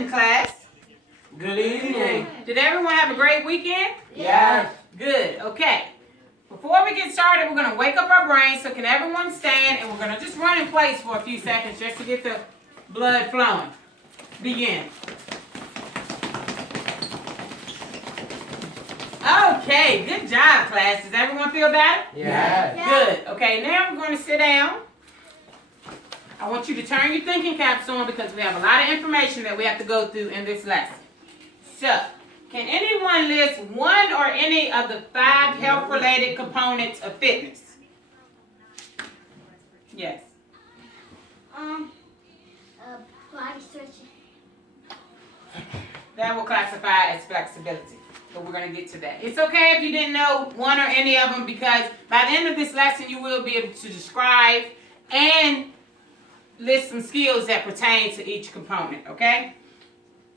evening, class. Good evening. Did everyone have a great weekend? Yes. Good. Okay. Before we get started, we're going to wake up our brains. So can everyone stand? And we're going to just run in place for a few seconds just to get the blood flowing. Begin. Okay. Good job, class. Does everyone feel better? Yes. Good. Okay. Now we're going to sit down. I want you to turn your thinking caps on because we have a lot of information that we have to go through in this lesson. So, can anyone list one or any of the 5 health-related components of fitness? Yes. Body stretching. That will classify as flexibility, but we're going to get to that. It's okay if you didn't know one or any of them because by the end of this lesson you will be able to describe and list some skills that pertain to each component, okay?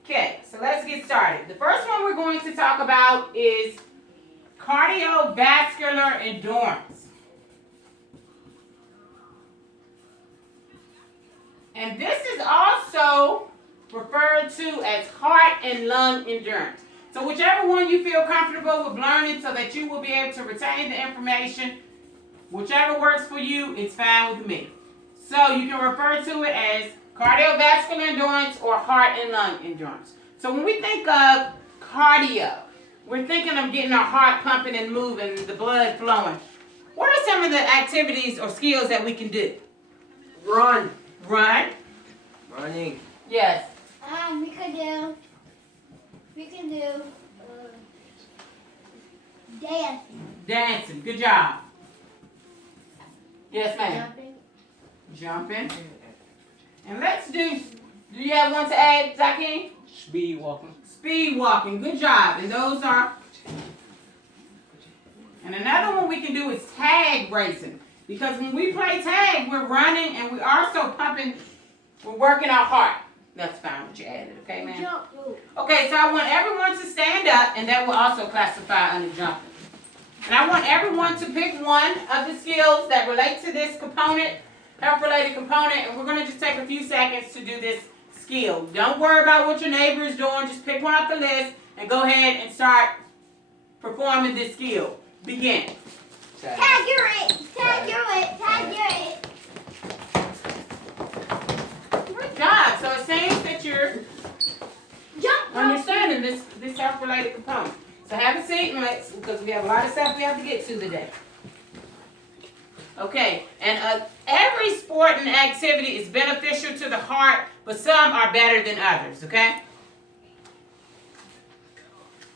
Okay, so let's get started. The first one we're going to talk about is cardiovascular endurance. And this is also referred to as heart and lung endurance. So whichever one you feel comfortable with learning so that you will be able to retain the information, whichever works for you, it's fine with me. So you can refer to it as cardiovascular endurance or heart and lung endurance. So when we think of cardio, we're thinking of getting our heart pumping and moving, the blood flowing. What are some of the activities or skills that we can do? Run. Run. Running. Yes. We can do dancing. Dancing. Good job. Yes, ma'am. Jumping. Jumping. And let's do you have one to add, Zakin? Speed walking. Speed walking. Good job. And those are. And another one we can do is tag racing. Because when we play tag, we're running and we're also pumping, we're working our heart. That's fine what you added, okay, ma'am? Jump rope. Okay, so I want everyone to stand up, and that will also classify under jumping. And I want everyone to pick one of the skills that relate to this component, health-related component, and we're going to just take a few seconds to do this skill. Don't worry about what your neighbor is doing. Just pick one off the list and go ahead and start performing this skill. Begin. Tag your it. Tag your it. Tag your it. Good job. So it seems that you're Jump rope. understanding this health-related component. So have a seat and let's, because we have a lot of stuff we have to get to today. Okay, and every sport and activity is beneficial to the heart, but some are better than others, okay?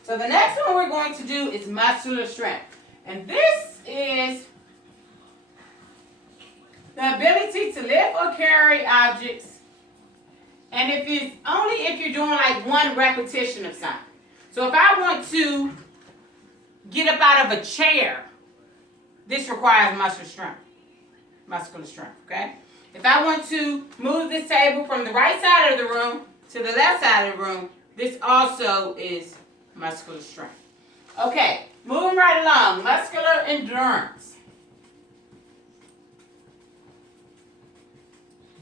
So the next one we're going to do is muscular strength. And this is the ability to lift or carry objects. And if it's only if you're doing like one repetition of something. So if I want to get up out of a chair, this requires muscular strength, okay? If I want to move this table from the right side of the room to the left side of the room, this also is muscular strength. Okay, moving right along, muscular endurance.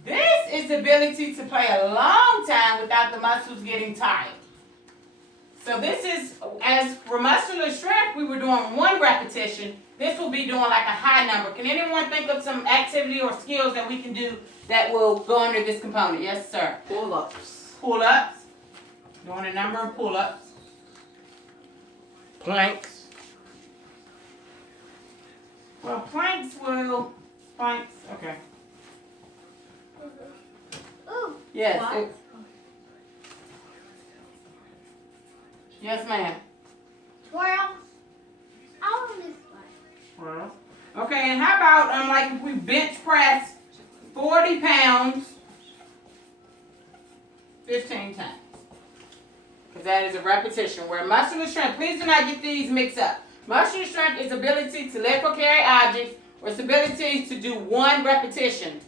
This is the ability to play a long time without the muscles getting tired. So this is, as for muscular strength, we were doing one repetition. This will be doing like a high number. Can anyone think of some activity or skills that we can do that will go under this component? Yes, sir. Pull-ups. Pull-ups. Doing a number of pull-ups. Planks. Well, planks, okay. Ooh. Yes. What? Yes, ma'am. Twirl. All of this one. Well, okay, and how about like if we bench press 40 pounds 15 times? Because that is a repetition. Where muscular strength, please do not get these mixed up. Muscular strength is ability to lift or carry objects, or its ability to do one repetition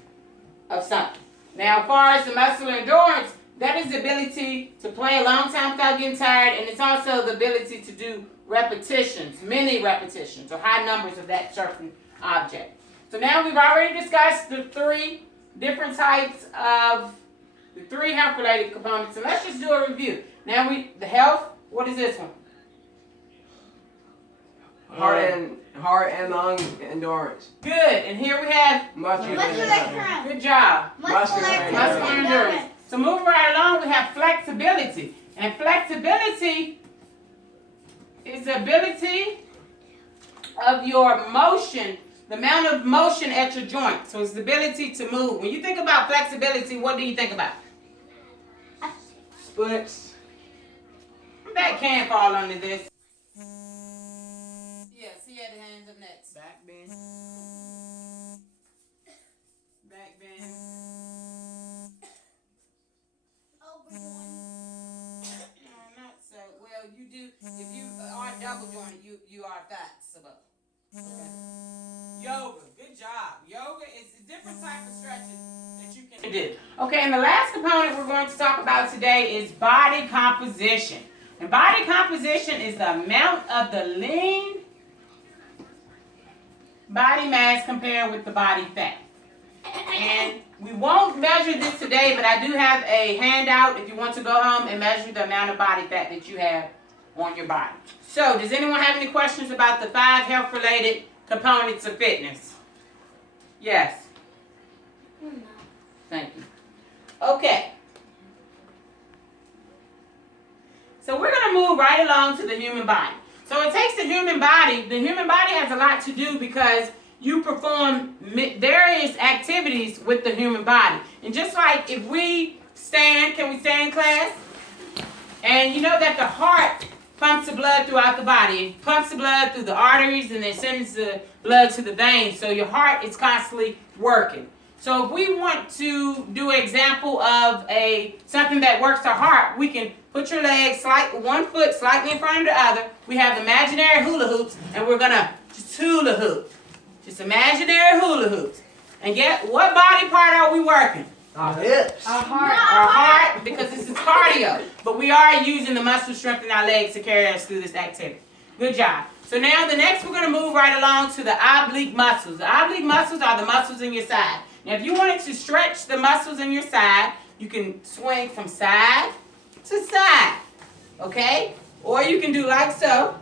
of something. Now, as far as the muscular endurance, that is the ability to play a long time without getting tired, and it's also the ability to do repetitions, many repetitions, or high numbers of that certain object. So now we've already discussed the 3 different types of The 3 health-related components. And let's just do a review. Now the health, what is this one? Heart and lung endurance. Good. And here we have Muscular Muscular. good job. Muscular Endurance. So moving right along, we have flexibility. And flexibility is the ability of your motion, the amount of motion at your joint. So it's the ability to move. When you think about flexibility, what do you think about? Splits. That can fall under this. Yes, he had the hands up next. Back bend. Back bend. Not so. Well, you do. If you are double jointed, you are flexible. Okay. Yoga. Good job. Yoga is a different type of stretching that you can do. Okay, and the last component we're going to talk about today is body composition. And body composition is the amount of the lean body mass compared with the body fat. And we won't measure this today, but I do have a handout if you want to go home and measure the amount of body fat that you have on your body. So, does anyone have any questions about the 5 health-related components of fitness? Yes. Thank you. Okay. So we're going to move right along to the human body. So it takes the human body. The human body has a lot to do because you perform various activities with the human body. And just like if we stand, can we stand, class? And you know that the heart pumps the blood throughout the body. It pumps the blood through the arteries and then sends the blood to the veins. So your heart is constantly working. So if we want to do an example of something that works our heart, we can put your legs one foot slightly in front of the other. We have imaginary hula hoops, and we're gonna just hula hoop. Just imaginary hula hoops. And what body part are we working? Our hips. Our heart, because this is cardio. But we are using the muscle strength in our legs to carry us through this activity. Good job. So now the next we're going to move right along to the oblique muscles. The oblique muscles are the muscles in your side. Now if you wanted to stretch the muscles in your side, you can swing from side to side. Okay? Or you can do like so.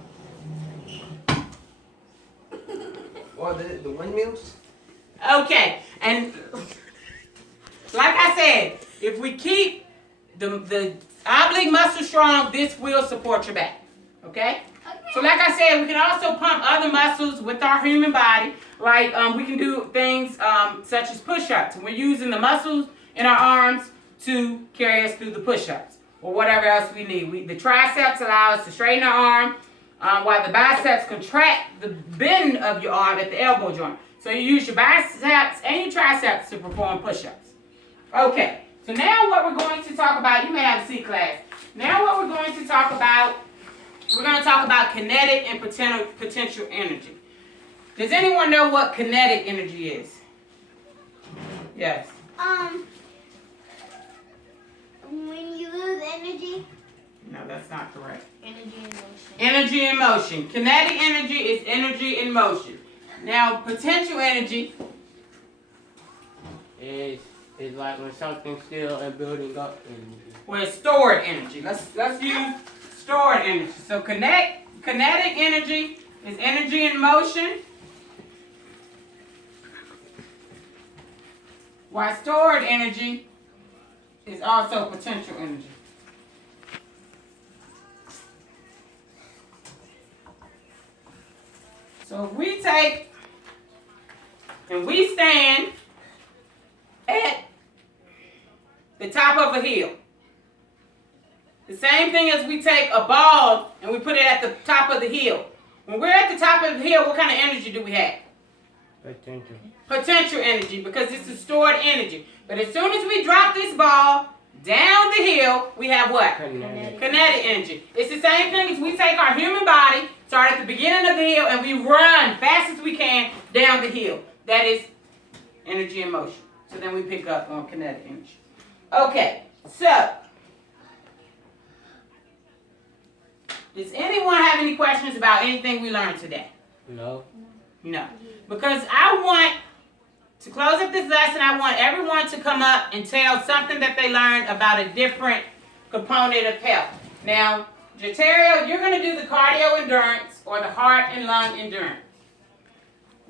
Or the windmills. Okay. And like I said, if we keep the oblique muscle strong, this will support your back. Okay? So like I said, we can also pump other muscles with our human body. Like we can do things such as push-ups. And we're using the muscles in our arms to carry us through the push-ups. Or whatever else we need. The triceps allow us to straighten our arm, while the biceps contract the bend of your arm at the elbow joint. So you use your biceps and your triceps to perform push-ups. Okay, so now what we're going to talk about, you may have a C class. Now what we're going to talk about, we're going to talk about kinetic and potential energy. Does anyone know what kinetic energy is? Yes. When you lose energy. No, that's not correct. Energy in motion. Energy in motion. Kinetic energy is energy in motion. Now, potential energy is like when something's still and building up energy. Well, stored energy. Let's use stored energy. So kinetic energy is energy in motion, while stored energy is also potential energy. So if we take and we stand at the top of a hill, the same thing as we take a ball and we put it at the top of the hill. When we're at the top of the hill, what kind of energy do we have? Potential. Potential energy, because this is stored energy. But as soon as we drop this ball down the hill, we have what? Kinetic. Kinetic energy. It's the same thing as we take our human body, start at the beginning of the hill, and we run fast as we can down the hill. That is energy in motion. So then we pick up on kinetic energy. Okay, so does anyone have any questions about anything we learned today? No. No. Because I want To close up this lesson, I want everyone to come up and tell something that they learned about a different component of health. Now, Jaterio, you're going to do the cardio endurance or the heart and lung endurance.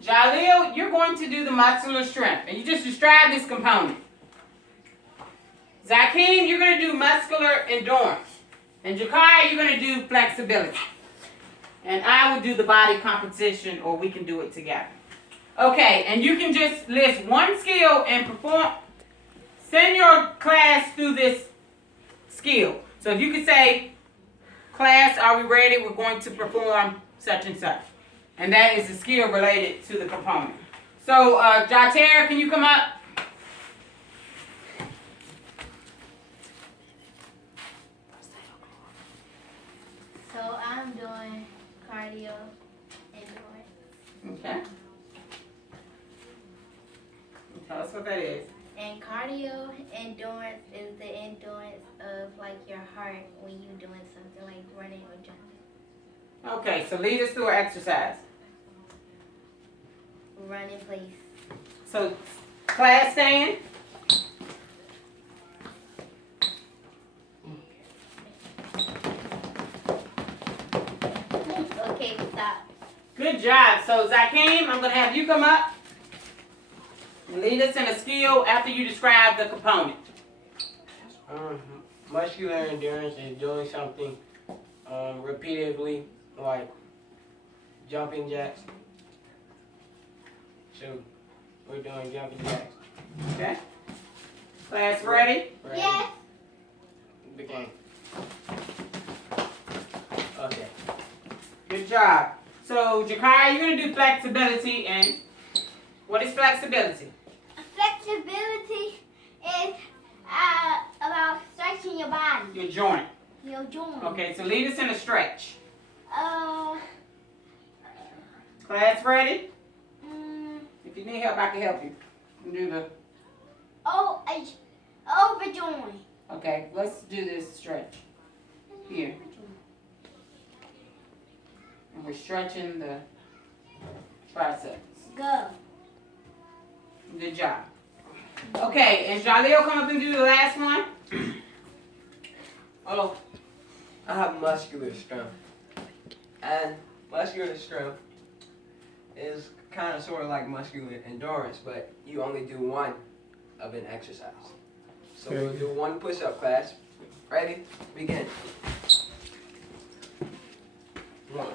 Jaleel, you're going to do the muscular strength, and you just describe this component. Zakeem, you're going to do muscular endurance. And Jakaya, you're going to do flexibility. And I will do the body composition, or we can do it together. Okay, and you can just list one skill and perform. Send your class through this skill. So if you could say, class, are we ready? We're going to perform such and such. And that is a skill related to the component. So, Jater, can you come up? So I'm doing cardio endurance. Okay. Tell us what that is. And cardio endurance is the endurance of like your heart when you're doing something like running or jumping. Okay, so lead us through our exercise. Running, please. So, class stand. Okay, stop. Good job. So, Zakeem, I'm going to have you come up and lead us in a skill after you describe the component. Muscular endurance is doing something repeatedly, like jumping jacks. So we're doing jumping jacks. Okay. Class ready? Ready? Yes. Begin. Okay. Good job. So, Jakaya, you're going to do flexibility. And what is flexibility? Flexibility is about stretching your body, Your joint. your joints. Okay, so lead us in a stretch. Uh, Class ready? mm, If you need help, I can help you. Do the. overjoin. Okay, let's do this stretch. Here. And we're stretching the triceps. Go. Good job. Okay, and Jaleel come up and do the last one. Oh, I have muscular strength. And muscular strength is kind of sort of like muscular endurance, but you only do one of an exercise. So we'll do one push-up class. Ready? Begin. 1.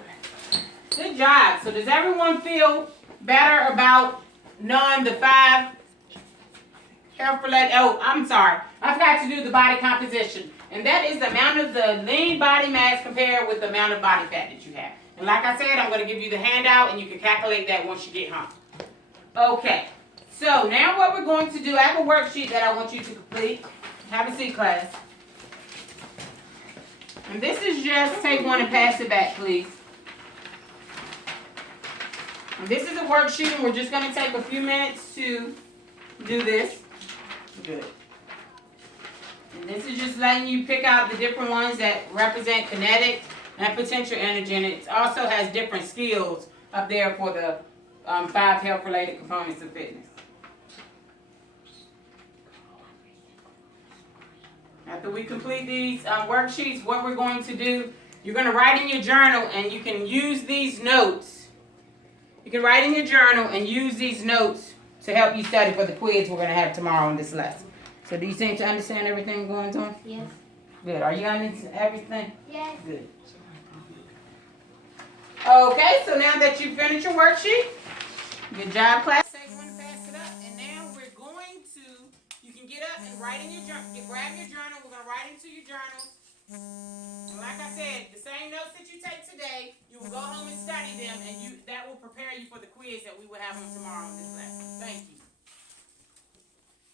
Good job. So does everyone feel better about knowing the 5 health-related? Oh, I'm sorry. I forgot to do the body composition. And that is the amount of the lean body mass compared with the amount of body fat that you have. And like I said, I'm going to give you the handout and you can calculate that once you get home. Okay. So now what we're going to do, I have a worksheet that I want you to complete. Have a seat, class. And this is just, take one and pass it back, please. And this is a worksheet, and we're just going to take a few minutes to do this. Good. And this is just letting you pick out the different ones that represent kinetic and potential energy. And it also has different skills up there for the 5 health-related components of fitness. After we complete these worksheets, what we're going to do, you're going to write in your journal, and you can use these notes. You can write in your journal and use these notes to help you study for the quiz we're going to have tomorrow in this lesson. So do you seem to understand everything going on? Yes. Good. Are you understanding everything? Yes. Good. Okay, so now that you finished your worksheet, good job, class. Take one and pass it up. And now we're going to, you can get up and write in your journal. Grab your journal. We're going to write into your journal. And like I said, the same notes that you take today, you will go home and study them, and that will prepare you for the quiz that we will have on tomorrow in this lesson.